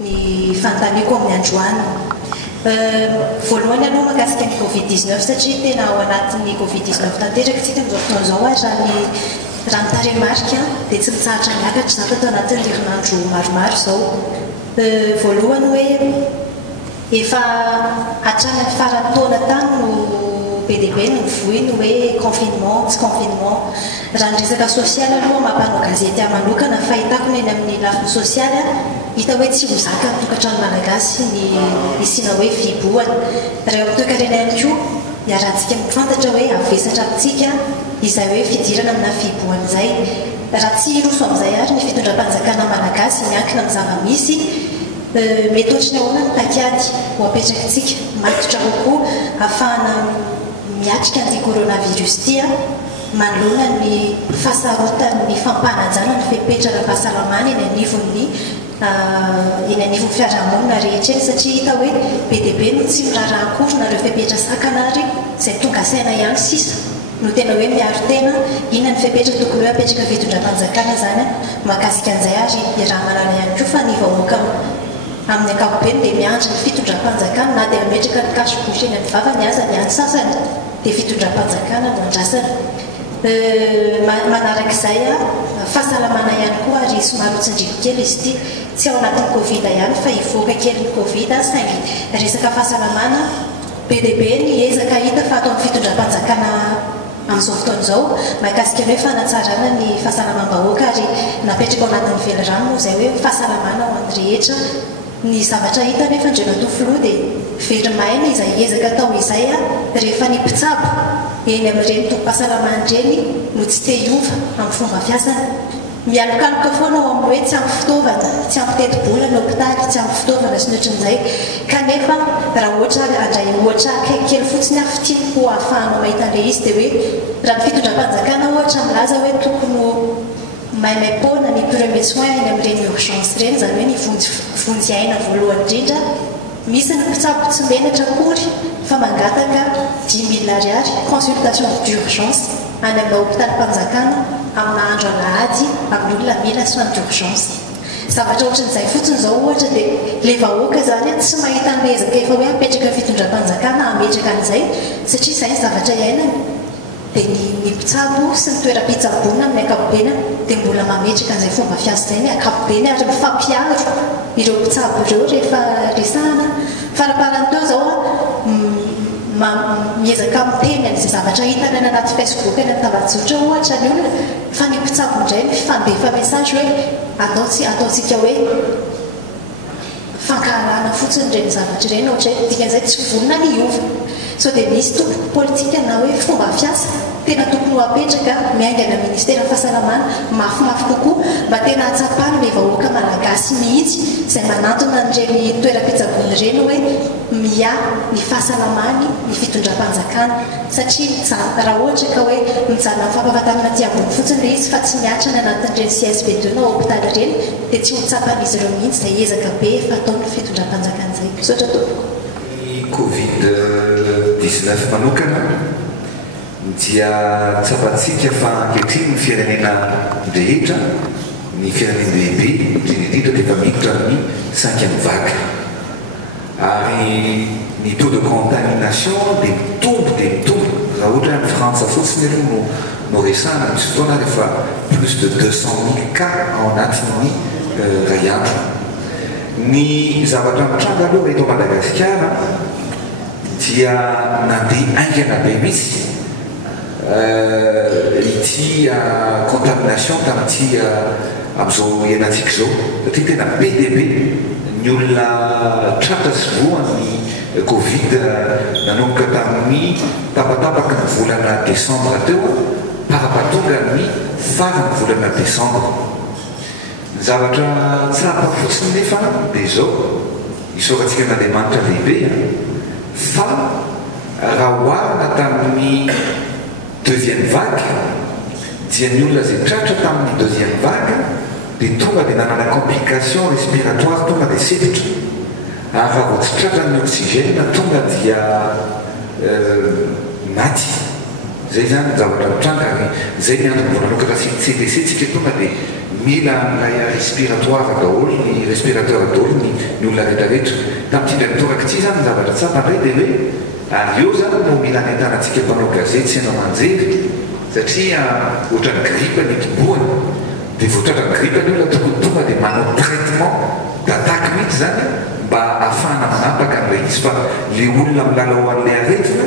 ny fanontaniako amin'ny androany. Voalohany aloha mahakasika ny Covid-19 satria tena ao anatin'ny Covid-19 tanteraka tsika amin'izao fotoana izao ary raha ny tarehimarika dia tsy mitsahatra miakatra zaka tao anatin'ny herinandro maromaro izao. Voalohany hoe efa hatrany ny farany taona tany no PDB no mivohy hoe confinement, tsy confinement. Raha ny resaka sosialy aloha mampanao gazety manokana fahitako eny amin'ny lafiny sosialy hita hoe tsy hozaka ny tokantrano malagasy ny isiana hoe fiboahana. Raha eo amin'ny toekarena ihany koa iarahantsika mifantatra hoe avesatra amintsika izay hoe fidirana amina fiboahana izay. Raha tsy hiroso amin'izay ary ny fitondram-panjakana malagasy miankina amin'ny zava-misy mety ohatrany ahoana ny takady ho apetrakantsika matotra kokoa ahafahana miatrika an'ity coronavirus ity manoloana ny fahasarotan'ny fampanajana ny fepetrara-pahasalamana eny anivon'ny fiarahamonina rehetra eny satria hita hoe PDB no tsy miraharaha akory nareo fepetra sakana ary izay tonga saina ihany sisa no tena hoe miaro tena inona ny fepetra tokony hoe apetraka fitondram-panjakana zany mahakasika an'izay ary raha manana ihany koa fa ny vahoaka amin'ny ankapobeny dia miandry ny fitondram-panjakana na dia ametraka ny kasibosy eny amin'ny vavany aza ny any sasany dia fitondram-panjakana no andrasana. Manarak'izay fahasalamana ihany koa ary somary tsinjiro kely izy ity tsy ao anatin'ny Covid ihany fa hivoaka kely ny Covid saingy resaka fahasalamana PDB ny ezaka hita fa atao amin'ny fitondram-panjakana amin'izao fotoana izao mahakasika hoe fanatsarana ny fahasalamam-bahoaka ary napetraka ao anatin'ny velirano izay hoe fahasalamana ho an'ny rehetra. Ny zavatra hita nefa andreo filoha dia verimaina izay ezaka atao izay rehefa ny mpitsabo eny amin'ireny tokom-pahasalamana ireny no tsy te hiova amin'ny fomba fiasana. Mialokaloka foana ao amin'ny hoe tsy ampy fitaovana, tsy ampy teti-bola ny hôpitaly, tsy ampy fitaovana sy ny ohatran'izay kanefa raha ohatra andray ohatra kely fotsiny afitiny ho ahafahanao mahita an'ilay izy dia hoe raha ny fitondram-panjakana ohatra milaza hoe tokony maimaimpona ny premier soin eny amin'ireny urgence ireny zany hoe ny vonjy aina voalohany indrindra misy ny mpitsabo tsy menatra akory fa mangataka 10 000 ariary consultation d'urgence any amina hôpitaly-mpanjakana amina andro alahady amin'olona mila soin d'urgence. Zavatra ohatran'izay fotsiny izao ohatra dia le vahoaka zany tsy mahita an'ilay ezaka efa hoe apetraka fitondram-panjakana ametraka an'izay satria izay ny zavatra iainany dia ny mpitsabo sy ny toeram-pitsaboana amin'ny ankapobeny dia mbola mametraka an'izay fomba fiasa izay ny ankapobeny ary mifampiaro ireo mpitsabo ireo rehefa resahana. Faraparany teo izao miezaka miteny an'izay zavatra hitany any anaty Facebook eny amin'ny tambajotra ohatra ny olona fa ny mpitsabo indray mifandefa mesazy hoe ataontsika hoe fankaharana fotsiny ireny zavatra ireny ohatra hoe dikan'izay tsy vonona ny iova so dia misy tompo politika na hoe fomba fiasa tena tokony ho apetraka miaingana ministera fahasalamana mafimafy kokoa mba tena hatsapana ilay vahoaka malagasy mihitsy izay manantona n'ireny toeram-pitsaboana ireny hoe mia ny fahasalamany ny fitondram-panjakana satria raha ohatra ka hoe mijanona amin'ny fampahafantarana aty ambony fotsiny ilay izy fa tsy miatra ny anatin'ireny CSB2 na hôpitaly ireny dia tsy ho tsapan'izy ireo mihitsy izay ezaka be efa ataony fitondram-panjakana izay. Misaotra tompoko. Covid-19 manokana dia tsapantsika fa ankehitriny ny firenena rehetra ny firenena lehibe indrindra rehefa miditra amin'ny 5e vague ary ny taux de contamination dia mitombo raha ohatra ny Frantsa fotsiny aloha no resahana misy fotoana rehefa plus de 200 000 cas ao anatin'ny ray andro. Ny zavatra mitranga aloha eto Madagasikara dia nandeha aingana be mihitsy ity contamination tamin'ity amin'izao ianantsika izao satria tena PDB ny olona tratra sy voan'ny Covid nanomboka tamin'ny tapatapaka ny volana Desambra teo parapatonga ny farany volana Desambra. Ny zavatra tsapa fotsiny nefa dia izao isaorantsika n'Andriamanitra lehibe fa raha oharina tamin'ny 2e vague dia ny olona izay tratra tamin'ny 2e vague dia tonga dia nanana complication respiratoire tonga dia sepitra ary raha vao tsy tratra ny oxygène tonga dia maty. Zay zany ny zavatra mitranga ary zay ny andro mbola nokatra CDC tsika tonga dia mila lay respiratoire daholo ny respirateur daholo ny olona rehetrarehetra tamin'ity dramitoraka ty zany zavatra tsapa ndray dia hoe ary eo zany no mila anentanantsika mpanao gazety sy anao manjery satria ohatrany grippe ny toboany dia voatratra ny grippe ny olona tokony tonga dia manao traitement d'attaque mihitsy zany mba ahafahana manapaka n'ilay izy fa le olona milalao an'ilay aretina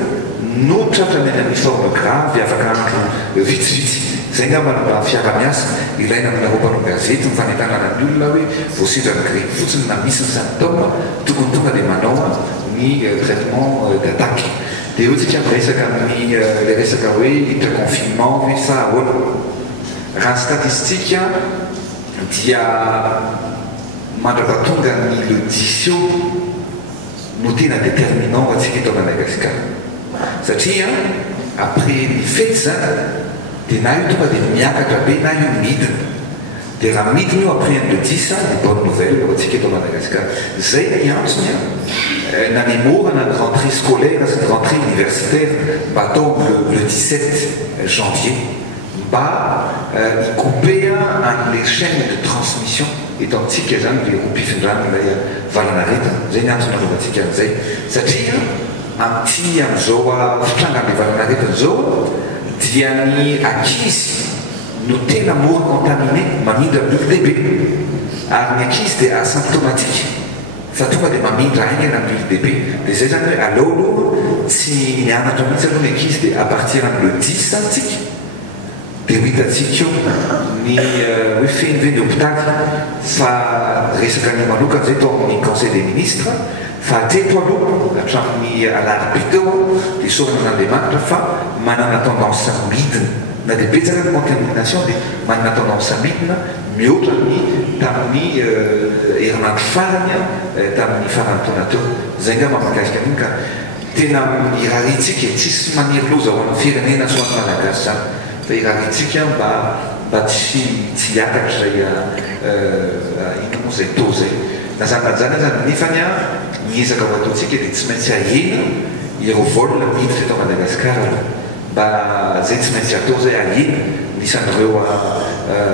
no tratrany any amin'ny forme grave afaka andro vitsivitsy zay ngamba mba fiara-miasa ilaina aminareo mpanao gazety mifanentanana ny olona hoe voasidra ny grippe fotsiny na misy ny symptôme tokony tonga dia manao ny traitement d'attaque dia eo tsika miresaka amin'ny le resaka hoe hitra confinement hoe sa ahoana raha ny statistique dia mandrapatonga ny le 10 io no tena déterminant atsika eto Madagasikara satria après ny fety zany dia na io tonga dia miakatra be na io midina dia raha midina io après le 10 dia bonne nouvelle ho atsika eto Madagasikara zay ny antsony na ny mora na ny rentrée scolaire sy ny rentrée universitaire mba atao le 17 janvier mba icouper an'le chaîne de transmission eto amintsika zany le rompifindrano ilay valana retina zay ny antony anaovantsika an'izay satria amty amin'izao fitrangan'le valana retina zao dia ny ankizy no tena mora contaminé mamindra amin'ny lehibe ary ny ankizy dia asymptomatique fa tonga dia mamindra agny eny amin'ny lehibe dia zay zany hoe aleo aloha tsy mianatra mihitsy aloha ny ankizy dia à partir am'le 10 antsika dia ho hitatsika io ny hoe feniveny hôpitaly fa resaka ny manokana zay tao amin'ny conseil des ministres fa teto aloha hatramin'ny alarobia teo dia sorana n'Andriamanitra fa manana tendance midina na dia betsaka ny contamination dia manana tendance midina mihoatra ny tamin'ny herinandro farany tamin'ny farany taona teo zay nga mamakasika an'iny ka tena iraharitsika tsisy maniry loza ho amin'ny firenena soany malagasy zany fa iraharitsika mba tsy hiakatra zay ino moa zay to zay nazanany zany zany nefany miezaka ho ataotsika dia tsy maintsy ahena ireo volna miditra eto Madagasikara mba zay tsy maintsy atao zay ahena nisan'ireo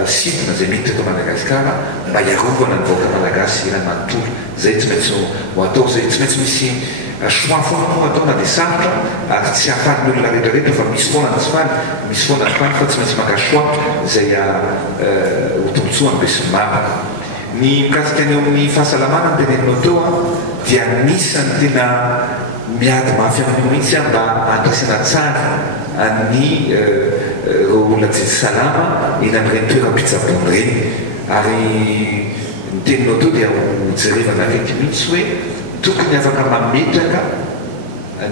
sidina zay miditra eto Madagasikara mba iarovana ny vahoaka malagasy iray manontolo zay tsy maintsy ho atao zay tsy maintsy misy choix foana moa atao na dia sarotra ary tsy hahafaly olona rehetrarehetra fa misy foana ny tsy faly misy foana ny faly fa tsy maintsy maka choix zay ho tombotsoany be sy maro ny mikasika any eo amin'ny fahasalamana ny tenenina teo dia nisany tena miady mafy amin'io mihitsy mba andraisana tsara ny olona tsy salama eny amin'ireny toeram-pitsaboana reny ary ny teninao teo dia hojerevana akaiky mihitsy hoe tokony afaka mametraka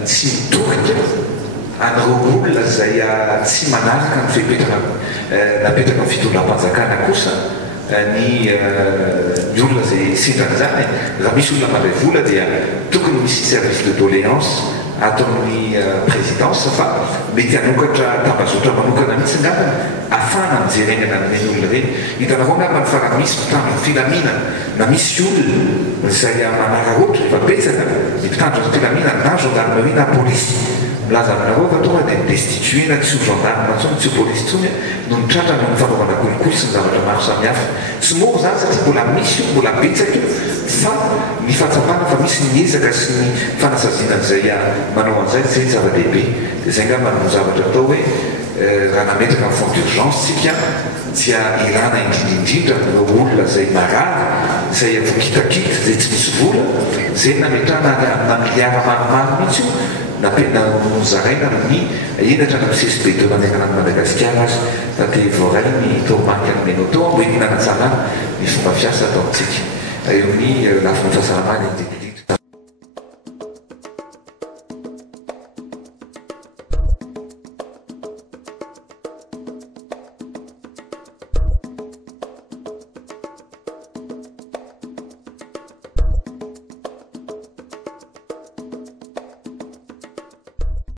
tsy mitorika an'ireo olona zay tsy manaraka ny fepetraka napetraka ny fitondram-panjakana kosa ny olona zay sindrany zany raha misy olona mandray vola dia tokony misy service de doléance ataon'ny présidence fa mety anokatra tambazotra manokana mihitsy ngambany ahafahana mijerenana amin'ny olona reny hitanareo ngambany fa raha misy mpitandro filaminana na misy olona zay manara ohatra efa betsaka ny mpitandro ny filaminana na gendarmerie na polisy milaza aminareo fa tonga dia destitué na tsy ho gendarme ntsony tsy ho polisy ntsony no nitratra no ny fanaovana kolikoly sy ny zavatra maro samihafa tsy mora zany satria mbola misy io mbola betsaka io fa ny fahatsapana fa misy niezaka sy ny fanasaziana zay manao an'izay zay zava-dehibe dia zay ngamba no zavatra atao hoe raha nametraka ny fond d'urgence tsika dia ilana indrindrindrindra nireo olona zay marary zay vokitakita zay tsy misy vola zay nametrana na miliara maromaro mihitsy io napena nozaraina ny enatra na misesy be teo manekana ny Madagasikara azy fa dia voaray ny tao manky amin'nenao tao mbo hihinana tsara ny fomba fiasa atao amintsika eo amin'ny lafiny fahasalamana